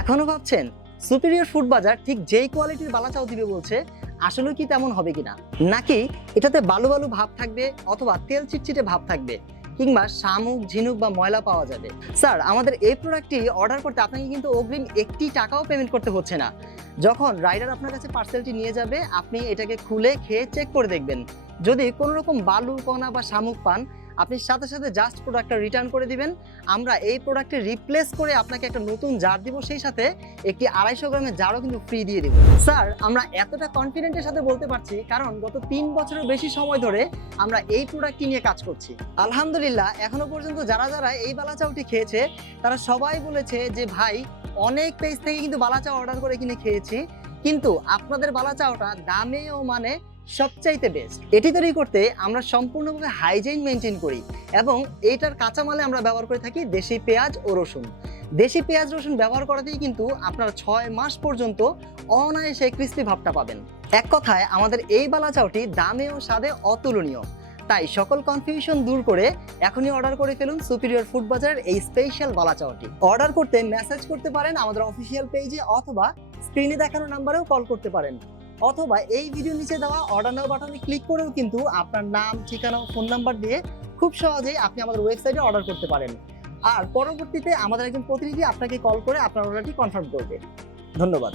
এখনো ভাবছেন superior food বাজার ঠিক যেই কোয়ালিটির বালা চাও দিবে বলছে, আসলে কি তেমন হবে কিনা, নাকি এটাতে বালু বালু ভাব থাকবে অথবা তেল চিটচিটে ভাব থাকবে, কিংবা শামুক ঝিনুক বা ময়লা পাওয়া যাবে? স্যার, আমাদের এই প্রোডাক্টটি অর্ডার করতে আপনাকে কিন্তু অগ্রিম একটি টাকাও পেমেন্ট করতে হচ্ছে না। যখন রাইডার আপনার কাছে পার্সেলটি নিয়ে যাবে, আপনি এটাকে খুলে খেয়ে চেক করে দেখবেন। যদি কোনো রকম বালু কণা বা শামুক পান, আপনি সাথে সাথে জাস্ট প্রোডাক্টটা রিটার্ন করে দিবেন। আমরা এই প্রোডাক্টে রিপ্লেস করে আপনাকে একটা নতুন জার দিব, সেই সাথে একটি 250 গ্রামের জারও কিন্তু ফ্রি দিয়ে দিব। স্যার, আমরা এতটা কনফিডেন্টের সাথে বলতে পারছি কারণ গত 3 বছরের বেশি সময় ধরে আমরা এই প্রোডাক্টটি নিয়ে কাজ করছি। আলহামদুলিল্লাহ, এখনো পর্যন্ত যারা যারা এই বালা চাউটি খেয়েছে তারা সবাই বলেছে যে ভাই, অনেক পেজ থেকে কিন্তু বালা চাও অর্ডার করে কিনে খেয়েছি, কিন্তু আপনাদের বালা চাওটা দামে ও মানে সবচাইতে বেস্ট। এটি তৈরি করতে আমরা সম্পূর্ণভাবে হাইজিন মেনটেন করি এবং এইটার কাঁচামালে আমরা ব্যবহার করে থাকি দেশি পেঁয়াজ ও রসুন। দেশি পেঁয়াজ রসুন ব্যবহার করাতেই কিন্তু আপনারা 6 মাস পর্যন্ত অনায়াসে ক্রিস্পি ভাবটা পাবেন। এক কথায় আমাদের এই বালা চাউটি দামে ও স্বাদে অতুলনীয়। তাই সকল কনফিউশন দূর করে এখনই অর্ডার করে ফেলুন সুপিরিয়র ফুড বাজারের এই স্পেশাল বালা চাউটি। অর্ডার করতে মেসেজ করতে পারেন আমাদের অফিসিয়াল পেজে, অথবা স্ক্রিনে দেখানো নাম্বারেও কল করতে পারেন, অথবা এই ভিডিও নিচে দেওয়া অর্ডার নাও বাটনে ক্লিক করেও কিন্তু আপনার নাম, ঠিকানা, ফোন নাম্বার দিয়ে খুব সহজেই আপনি আমাদের ওয়েবসাইটে অর্ডার করতে পারেন। আর পরবর্তীতে আমাদের একজন প্রতিনিধি আপনাকে কল করে আপনার অর্ডারটি কনফার্ম করবে। ধন্যবাদ।